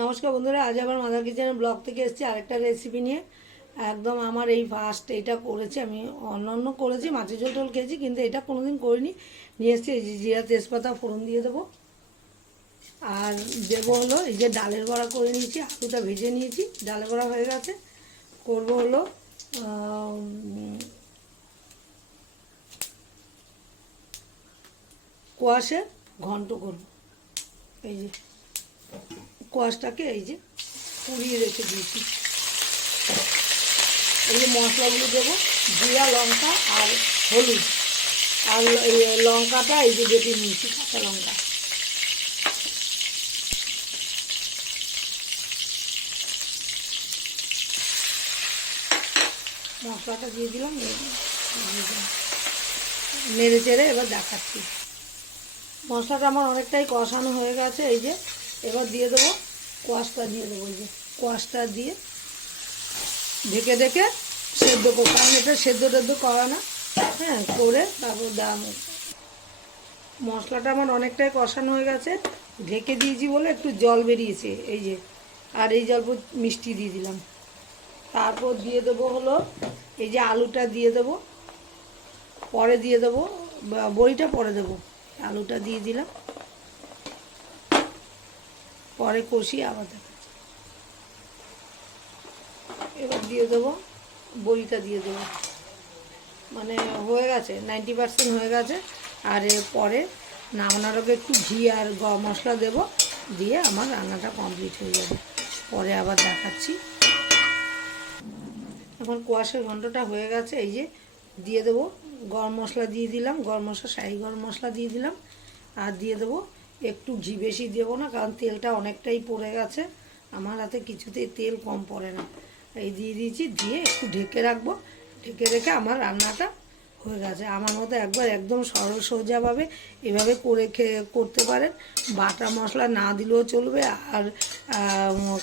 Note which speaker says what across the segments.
Speaker 1: নমস্কার বন্ধুরা, আজ আবার মাদার কিচেনের ব্লগ থেকে এসেছি আরেকটা রেসিপি নিয়ে। একদম আমার এই ফার্স্ট এটা করেছি, আমি অন্য অন্য করেছি মাছের ঝোল টোল খেয়েছি, কিন্তু এটা কোনোদিন করিনি। নিয়ে এসেছি এই যে জিরা তেজপাতা, ফোড়ন দিয়ে দেবো। আর দেবো হলো এই যে ডালের বড়া করে নিয়েছি, আলুটা ভেজে নিয়েছি, ডালের বড়া হয়ে গেছে। করব হলো কোয়াশে ঘন্ট করব। এই যে কোয়াশটাকে এই যে পুড়িয়ে রেখে দিয়েছি। এই যে মশলাগুলো দেবো, জিরা, লঙ্কা আর হলুদ। আর এই লঙ্কাটা এই যে বেটে নিয়েছি, কাঁচা লঙ্কা। মশলাটা দিয়ে দিলাম। নেড়ে চেড়ে এবার দেখাচ্ছি। মশলাটা আমার অনেকটাই কষানো হয়ে গেছে, এই যে। এবার দিয়ে দেবো কোয়াশটা দিয়ে দেবো যে কোয়াশটা দিয়ে ঢেকে ঢেকে সেদ্ধ করব। কারণ এটা সেদ্ধ টেদ্ধ করা না। হ্যাঁ করে তারপর দাম মশলাটা আমার অনেকটাই কষানো হয়ে গেছে। ঢেকে দিয়েছি বলে একটু জল বেরিয়েছে। এই যে, আর এই জল মিষ্টি দিয়ে দিলাম। তারপর দিয়ে দেবো হলো, এই যে আলুটা দিয়ে দেবো। পরে দিয়ে দেবো বড়িটা পরে দেবো। আলুটা দিয়ে দিলাম। পরে কষি আবার দেখাচ্ছি এবার দিয়ে দেবো, বড়িটা দিয়ে দেবো। মানে হয়ে গেছে নাইনটি পার্সেন্ট হয়ে গেছে। আর পরে নামানোর আগে একটু ঘি আর গরম মশলা দেবো, দিয়ে আমার রান্নাটা কমপ্লিট হয়ে যাবে। পরে আবার দেখাচ্ছি। এখন কুয়াশার ঘন্টটা হয়ে গেছে, এই যে দিয়ে দেবো। গরম মশলা দিয়ে দিলাম, গরম মশলা, শাহি গরম মশলা দিয়ে দিলাম, আর দিয়ে দেবো একটু ঘি বেশি দেবো না, কারণ তেলটা অনেকটাই পড়ে গেছে। আমার হাতে কিছুতেই তেল কম পড়ে না। এই দিয়ে দিয়েছি, দিয়ে একটু ঢেকে রাখব। ঢেকে রেখে আমার রান্নাটা হয়ে গেছে। আমার মতো একবার একদম সরল সোজাভাবে এভাবে করে করতে পারেন। বাটা মশলা না দিলেও চলবে আর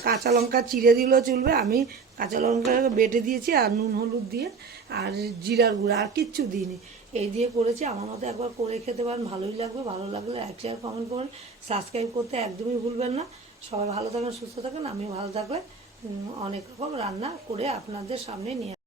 Speaker 1: কাঁচা লঙ্কা চিড়ে দিলেও চলবে। আমি কাঁচা লঙ্কা বেটে দিয়েছি আর নুন হলুদ দিয়ে আর জিরার গুঁড়া আর কিচ্ছু দিইনি। এই দিয়ে করেছি। আমার মতো একবার করে খেতে পারেন। ভালোই লাগবে। ভালো লাগলে এক শেয়ার কমেন্ট করুন সাবস্ক্রাইব করতে একদমই ভুলবেন না। সবাই ভালো থাকেন সুস্থ থাকেন আমি ভালো থাকলে অনেক রকম রান্না করে আপনাদের সামনে নিয়ে